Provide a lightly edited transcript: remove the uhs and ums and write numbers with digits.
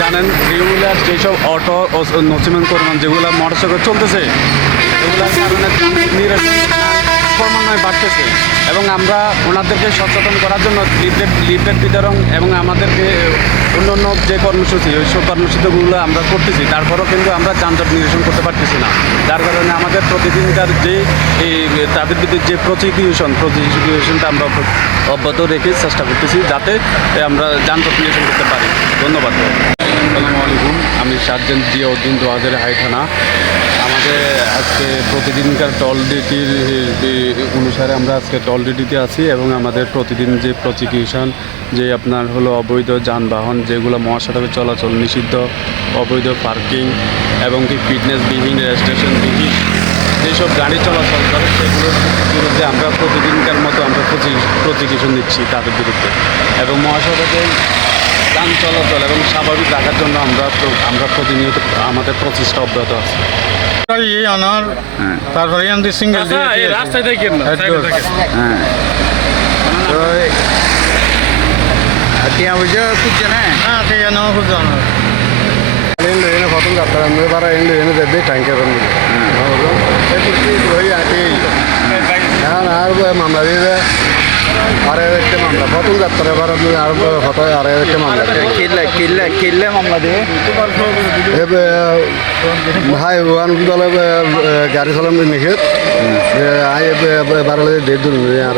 জানেন রেগুলার যেসব অটো ও নসিমেন পরিমাণ যেগুলো মোটরসাইকেল চলতেছে এগুলোর কারণে নিরসন ক্রমান্বয়ে বাড়তেছে এবং আমরা ওনাদেরকে সচেতন করার জন্য লিফলেট বিতরণ এবং আমাদেরকে অন্য যে কর্মসূচি ওইসব কর্মসূচিগুলো আমরা করতেছি, তারপরেও কিন্তু আমরা যানজট নিরসন করতে পারতেছি না। যার কারণে আমাদের প্রতিদিনকার যে তাদের বিরুদ্ধে যে প্রসিকিউশনটা আমরা অব্যাহত রেখে চেষ্টা করতেছি যাতে আমরা যানজট নিরসন করতে পারি। ধন্যবাদ। আসসালামু আলাইকুম, আমি সার্জেন্ট জিয়াউদ্দিন 2000 হাই থানা। আমাদের আজকে প্রতিদিনকার টল ডিউটির অনুসারে আমরা আজকে টল ডিউটিতে আছি এবং আমাদের প্রতিদিন যে প্রসিকিউশন যে আপনার হলো অবৈধ যানবাহন যেগুলো মহাসড়কে চলাচল নিষিদ্ধ, অবৈধ পার্কিং এবং কি ফিটনেসবিহীন রেজিস্ট্রেশনবিহীন যেসব গাড়ি চলাচল করে সেগুলোর বিরুদ্ধে আমরা প্রতিদিনকার মতো আমরা প্রসিকিউশন নিচ্ছি তাদের বিরুদ্ধে এবং মহাসড়কে যান চলাচল এবং স্বাভাবিক রাখার জন্য আমরা প্রতিনিয়ত আমাদের প্রচেষ্টা অব্যাহত আছে। আনার তারপরে সিঙ্গেল রাস্তায় দেখেন না ત્યાં બીજો શું છે ને એને ફોટો કાઢતા અમે બારા એને બે ટાંકે રમી মামলা দিয়ে আড়াইশো মামলা ফটো যাত্রা এবার আর ফটো আড়াইশো মামলা কিল্লে মামলা দিয়ে হাই ওয়ান দলে গাড়ি চালানো নিষেধ বাড়ালে দেড় দিন আর